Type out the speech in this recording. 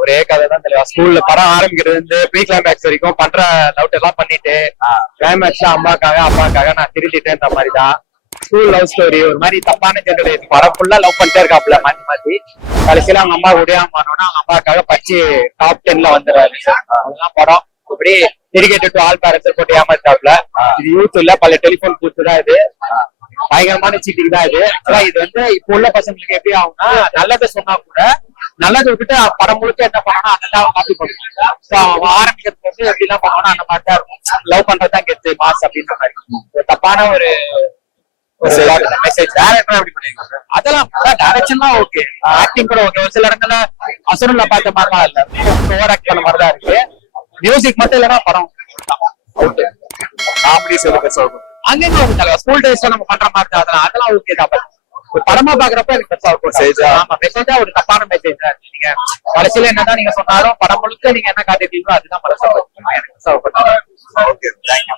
ஒரே கதை தான் தெளிவா. ஸ்கூல்ல படம் ஆரம்பிக்கிறது வந்து ப்ரீ கிளைமேக்ஸ் வரைக்கும் பண்ற லவ் எல்லாம் பண்ணிட்டு கிளைமேக்ஸ்ல அம்மாக்காக அப்பாக்காக நான் திருந்திட்டேன்ற மாதிரிதான் ஸ்கூல் லவ் ஸ்டோரி. ஒரு மாதிரி தப்பான ஜெனரேஷன் படம் ஃபுல்லா லவ் பண்ணிட்டே இருக்காப்புல மாத்தி மாத்தி. கடைசியில அவங்க அம்மா உடையாம போனோம்னா அவங்க அம்மாக்காக படிச்சு டாப் 10ல வந்துடுறாரு. அதெல்லாம் படம் இப்படி டெடிகேட்டட் டு ஆல் பேரண்ட்ஸ் போட்டு ஏமாத்தாப்புல. இது யூத் இல்ல, பல டெலிபோன் பூத்து தான் இது. பயங்கரமான சீட்டிங் தான் இது. ஆனா இது வந்து இப்ப உள்ள பசங்களுக்கு எப்படி ஆகும்னா, நல்லதை சொன்னா கூட நல்லதை விட்டுட்டு படம் முழுக்க என்ன பண்ணணும் அதெல்லாம் மாத்தி பண்ணுவாங்க. ஆரம்பிக்கிறது வந்து எப்படி எல்லாம் பண்ணணும் அந்த மாதிரி தான் இருக்கும். லவ் பண்றதுதான் கெத்து மாஸ் அப்படின்ற மாதிரி தப்பான ஒரு மெசேஜ். டேரக்டர் அப்படி பண்ணிருக்காங்க. அதெல்லாம் டைரக்ஷன்லாம் ஓகே, ஆக்டிங் கூட ஓகே. ஒரு சில இடங்கள்ல அசுரன்ல பார்த்த மாதிரிலாம் இல்ல, ஓவர் ஆக்ட் பண்ண மாதிரிதான் இருக்கு. மியூசிக் மட்டும் இல்லைன்னா படம் காமெடி சொல்லுங்க. அங்கங்க ஒரு தலைவா ஸ்கூல் டேஸ்ல நம்ம பண்ற மாதிரி தான், அதெல்லாம் ஓகே தான். படமா பாக்குறப்ப எனக்கு பெருசா இருக்கும். ஆமா, மெசேஜா ஒரு தப்பான மெசேஜ் தான். நீங்க கடைசியில என்னதான் நீங்க சொன்னாலும் படம் முழுக்க நீங்க என்ன காட்டிட்டீங்களோ அதுதான் படம். எனக்கு பெருசா. Okay, thank you.